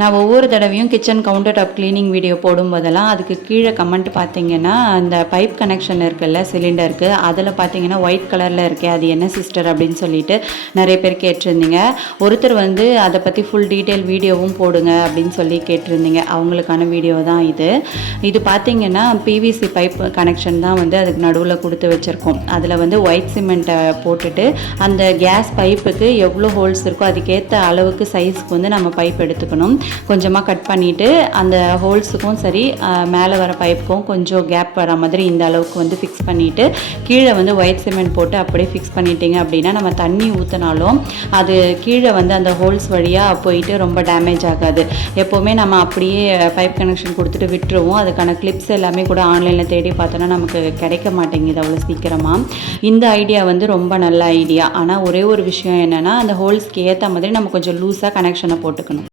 நான் ஒவ்வொரு தடவையும் kitchen counter top cleaning video போடும்போதெல்லாம் அதுக்கு கீழே கமெண்ட் பார்த்தீங்கன்னா, அந்த பைப் கனெக்ஷன் இருக்குல்ல சிலிண்டருக்கு, அதில் பார்த்தீங்கன்னா ஒயிட் கலரில் இருக்கே அது என்ன சிஸ்டர் அப்படின்னு சொல்லிட்டு நிறைய பேர் கேட்டிருந்தீங்க. ஒருத்தர் வந்து அதை பற்றி ஃபுல் டீட்டெயில் வீடியோவும் போடுங்க அப்படின்னு சொல்லி கேட்டிருந்தீங்க. அவங்களுக்கான வீடியோ தான் இது. இது பார்த்தீங்கன்னா பிவிசி பைப் கனெக்ஷன் தான் வந்து அதுக்கு நடுவில் கொடுத்து வச்சுருக்கோம். அதில் வந்து ஒயிட் சிமெண்ட்டை போட்டுட்டு அந்த கேஸ் பைப்புக்கு எவ்வளோ ஹோல்ஸ் இருக்கோ அதுக்கேற்ற அளவுக்கு சைஸ்க்கு வந்து நம்ம பைப் எடுத்துக்கணும். கொஞ்சமாக கட் பண்ணிவிட்டு அந்த ஹோல்ஸுக்கும் சரி மேலே வர பைப்புக்கும் கொஞ்சம் கேப் வர மாதிரி இந்த அளவுக்கு வந்து ஃபிக்ஸ் பண்ணிவிட்டு கீழே வந்து ஒயிட் சிமெண்ட் போட்டு அப்படியே ஃபிக்ஸ் பண்ணிட்டீங்க அப்படின்னா நம்ம தண்ணி ஊற்றினாலும் அது கீழே வந்து அந்த ஹோல்ஸ் வழியாக போயிட்டு ரொம்ப டேமேஜ் ஆகாது. எப்போவுமே நம்ம அப்படியே பைப் கனெக்ஷன் கொடுத்துட்டு விட்டுருவோம். அதுக்கான கிளிப்ஸ் எல்லாமே கூட ஆன்லைனில் தேடி பார்த்தோன்னா நமக்கு கிடைக்க மாட்டேங்குது அவ்வளோ சீக்கிரமாக. இந்த ஐடியா வந்து ரொம்ப நல்ல ஐடியா. ஆனால் ஒரே ஒரு விஷயம் என்னென்னா அந்த ஹோல்ஸ்க்கு ஏற்ற மாதிரி நம்ம கொஞ்சம் லூஸாக கனெக்ஷனை போட்டுக்கணும்.